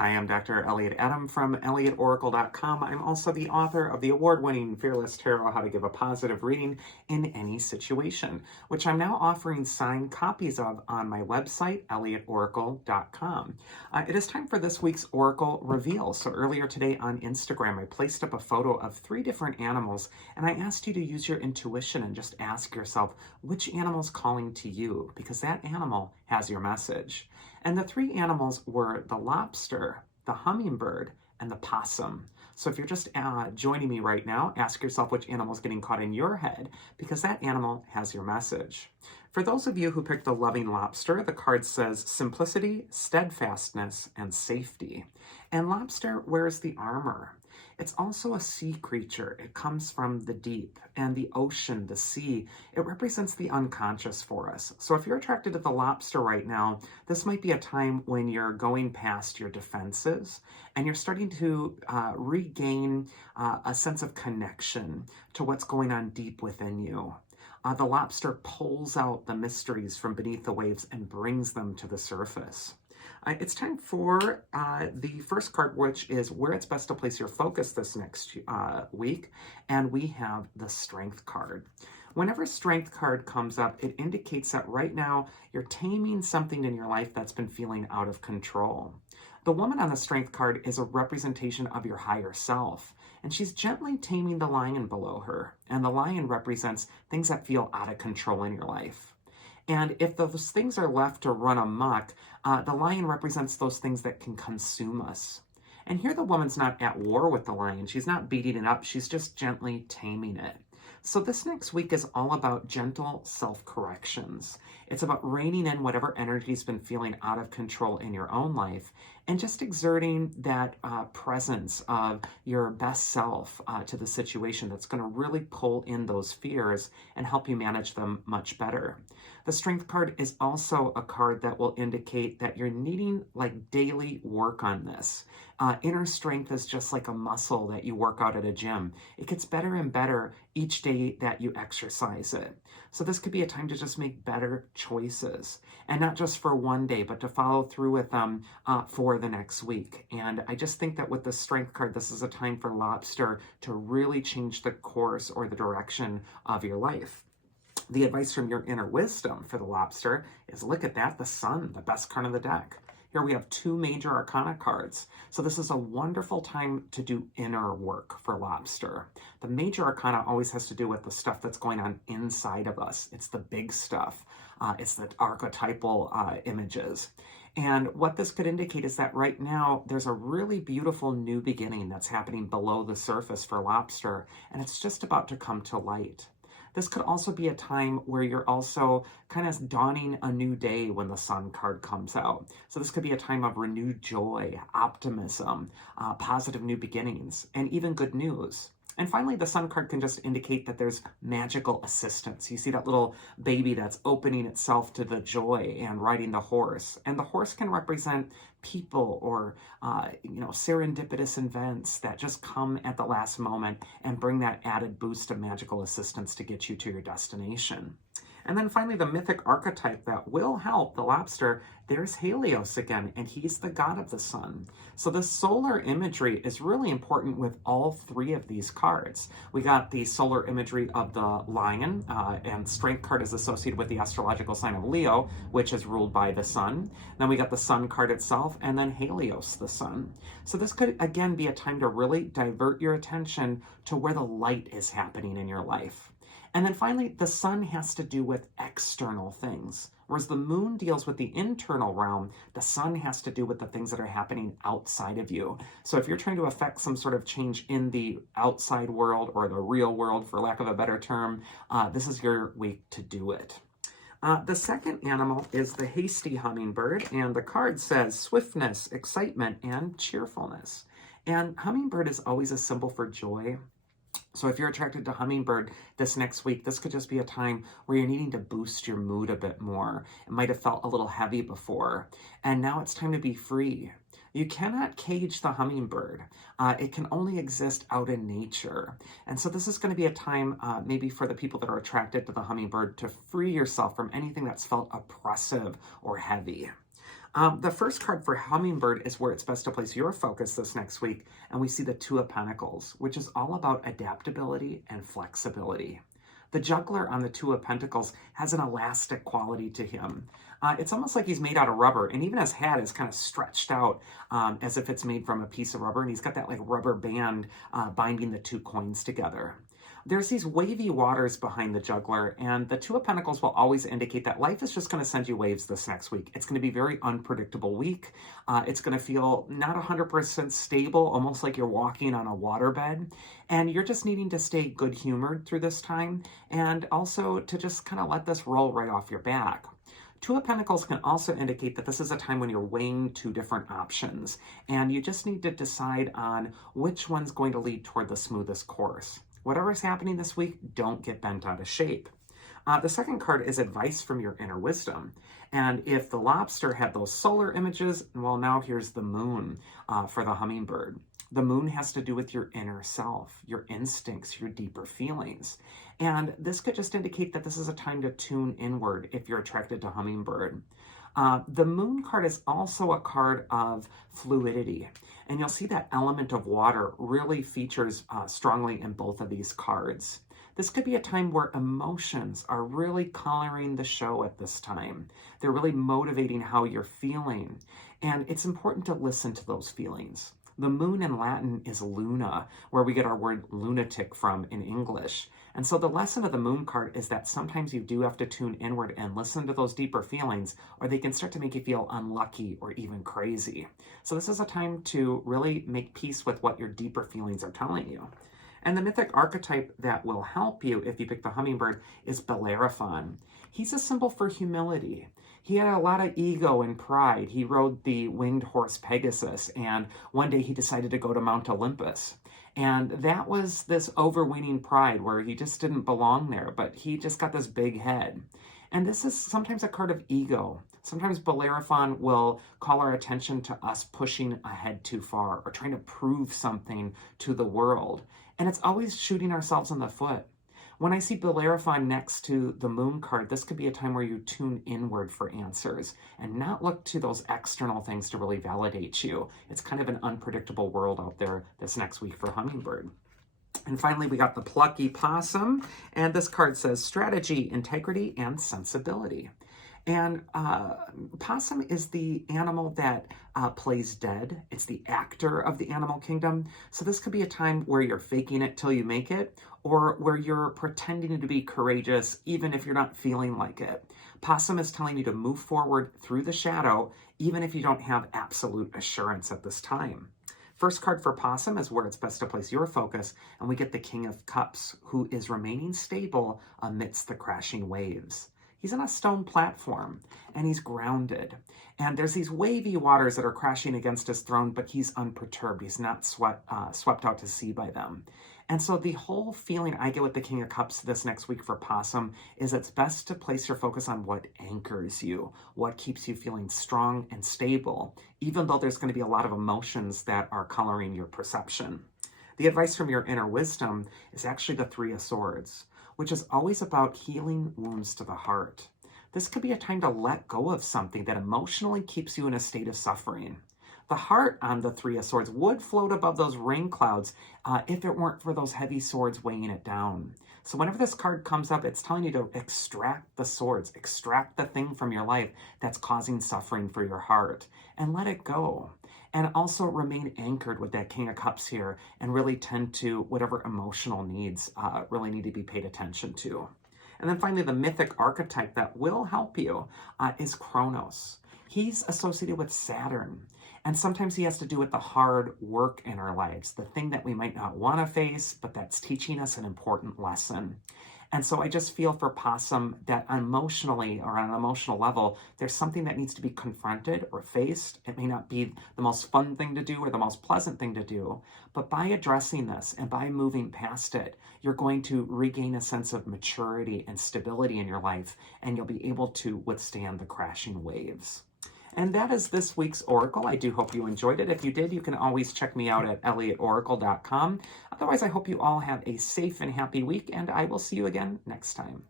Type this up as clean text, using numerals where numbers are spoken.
Hi, I'm Dr. Elliot Adam from ElliotOracle.com. I'm also the author of the award-winning Fearless Tarot, How to Give a Positive Reading in Any Situation, which I'm now offering signed copies of on my website, ElliotOracle.com. It is time for this week's Oracle Reveal. So earlier today on Instagram, I placed up a photo of 3 different animals, and I asked you to use your intuition and just ask yourself, which animal's calling to you? Because that animal has your message. And the 3 animals were the lobster, the hummingbird, and the possum. So if you're just joining me right now, ask yourself which animal is getting caught in your head, because that animal has your message. For those of you who picked the loving lobster, the card says simplicity, steadfastness, and safety. And lobster wears the armor. It's also a sea creature. It comes from the deep and the ocean, the sea. It represents the unconscious for us. So if you're attracted to the lobster right now, this might be a time when you're going past your defenses and you're starting to regain a sense of connection to what's going on deep within you. The lobster pulls out the mysteries from beneath the waves and brings them to the surface. It's time for the first card, which is where it's best to place your focus this next week, and we have the Strength card. Whenever Strength card comes up, it indicates that right now you're taming something in your life that's been feeling out of control. The woman on the Strength card is a representation of your higher self, and she's gently taming the lion below her, and the lion represents things that feel out of control in your life. And if those things are left to run amok, the lion represents those things that can consume us. And here the woman's not at war with the lion. She's not beating it up. She's just gently taming it. So this next week is all about gentle self-corrections. It's about reining in whatever energy's been feeling out of control in your own life and just exerting that presence of your best self to the situation that's going to really pull in those fears and help you manage them much better. The Strength card is also a card that will indicate that you're needing daily work on this. Inner strength is just like a muscle that you work out at a gym. It gets better and better each day that you exercise it. So this could be a time to just make better choices, and not just for one day, but to follow through with them for the next week. And I just think that with the Strength card, this is a time for Lobster to really change the course or the direction of your life. The advice from your inner wisdom for the Lobster is, look at that, the Sun, the best card of the deck. Here we have 2 major arcana cards. So this is a wonderful time to do inner work for Lobster. The major arcana always has to do with the stuff that's going on inside of us. It's the big stuff. It's the archetypal images. And what this could indicate is that right now there's a really beautiful new beginning that's happening below the surface for Lobster, and it's just about to come to light. This could also be a time where you're also kind of dawning a new day when the Sun card comes out. So this could be a time of renewed joy, optimism, positive new beginnings, and even good news. And finally, the Sun card can just indicate that there's magical assistance. You see that little baby that's opening itself to the joy and riding the horse. And the horse can represent people or, serendipitous events that just come at the last moment and bring that added boost of magical assistance to get you to your destination. And then finally, the mythic archetype that will help the Lobster, there's Helios again, and he's the god of the sun. So the solar imagery is really important with all 3 of these cards. We got the solar imagery of the lion, and Strength card is associated with the astrological sign of Leo, which is ruled by the sun. Then we got the Sun card itself, and then Helios, the sun. So this could, again, be a time to really divert your attention to where the light is happening in your life. And then finally, the sun has to do with external things. Whereas the moon deals with the internal realm, the sun has to do with the things that are happening outside of you. So if you're trying to affect some sort of change in the outside world or the real world, for lack of a better term, this is your week to do it. The second animal is the hasty hummingbird, and the card says swiftness, excitement, and cheerfulness. And hummingbird is always a symbol for joy. So if you're attracted to Hummingbird this next week, this could just be a time where you're needing to boost your mood a bit more. It might have felt a little heavy before, and now it's time to be free. You cannot cage the hummingbird. It can only exist out in nature. And so this is going to be a time maybe for the people that are attracted to the hummingbird to free yourself from anything that's felt oppressive or heavy. The first card for Hummingbird is where it's best to place your focus this next week, and we see the Two of Pentacles, which is all about adaptability and flexibility. The juggler on the Two of Pentacles has an elastic quality to him. It's almost like he's made out of rubber, and even his head is kind of stretched out as if it's made from a piece of rubber, and he's got that like rubber band binding the two coins together. There's these wavy waters behind the juggler, and the Two of Pentacles will always indicate that life is just going to send you waves this next week. It's going to be a very unpredictable week. It's going to feel not 100% stable, almost like you're walking on a waterbed, and you're just needing to stay good-humored through this time, and also to just kind of let this roll right off your back. Two of Pentacles can also indicate that this is a time when you're weighing two different options, and you just need to decide on which one's going to lead toward the smoothest course. Whatever's happening this week, don't get bent out of shape. The second card is advice from your inner wisdom. And if the Lobster had those solar images, well, now here's the moon for the Hummingbird. The moon has to do with your inner self, your instincts, your deeper feelings. And this could just indicate that this is a time to tune inward if you're attracted to Hummingbird. The moon card is also a card of fluidity, and you'll see that element of water really features strongly in both of these cards. This could be a time where emotions are really coloring the show at this time. They're really motivating how you're feeling, and it's important to listen to those feelings. The moon in Latin is luna, where we get our word lunatic from in English. And so the lesson of the moon card is that sometimes you do have to tune inward and listen to those deeper feelings, or they can start to make you feel unlucky or even crazy. So this is a time to really make peace with what your deeper feelings are telling you. And the mythic archetype that will help you if you pick the Hummingbird is Bellerophon. He's a symbol for humility. He had a lot of ego and pride. He rode the winged horse Pegasus, and one day he decided to go to Mount Olympus. And that was this overweening pride where he just didn't belong there, but he just got this big head. And this is sometimes a card of ego. Sometimes Bellerophon will call our attention to us pushing ahead too far or trying to prove something to the world. And it's always shooting ourselves in the foot. When I see Bellerophon next to the moon card, this could be a time where you tune inward for answers and not look to those external things to really validate you. It's kind of an unpredictable world out there this next week for Hummingbird. And finally, we got the plucky Possum, and this card says strategy, integrity, and sensibility. And Possum is the animal that plays dead. It's the actor of the animal kingdom. So this could be a time where you're faking it till you make it, or where you're pretending to be courageous even if you're not feeling like it. Possum is telling you to move forward through the shadow even if you don't have absolute assurance at this time. First card for Possum is where it's best to place your focus, and we get the King of Cups, who is remaining stable amidst the crashing waves. He's on a stone platform, and he's grounded. And there's these wavy waters that are crashing against his throne, but he's unperturbed. He's not swept out to sea by them. And so the whole feeling I get with the King of Cups this next week for Possum is it's best to place your focus on what anchors you, what keeps you feeling strong and stable, even though there's going to be a lot of emotions that are coloring your perception. The advice from your inner wisdom is actually the Three of Swords, which is always about healing wounds to the heart. This could be a time to let go of something that emotionally keeps you in a state of suffering. The heart on the Three of Swords would float above those rain clouds if it weren't for those heavy swords weighing it down. So whenever this card comes up, it's telling you to extract the swords, extract the thing from your life that's causing suffering for your heart, and let it go. And also remain anchored with that King of Cups here and really tend to whatever emotional needs really need to be paid attention to. And then finally, the mythic archetype that will help you is Kronos. He's associated with Saturn. And sometimes he has to do with the hard work in our lives, the thing that we might not want to face, but that's teaching us an important lesson. And so I just feel for Possum that emotionally or on an emotional level, there's something that needs to be confronted or faced. It may not be the most fun thing to do or the most pleasant thing to do, but by addressing this and by moving past it, you're going to regain a sense of maturity and stability in your life, and you'll be able to withstand the crashing waves. And that is this week's Oracle. I do hope you enjoyed it. If you did, you can always check me out at elliotoracle.com. Otherwise, I hope you all have a safe and happy week, and I will see you again next time.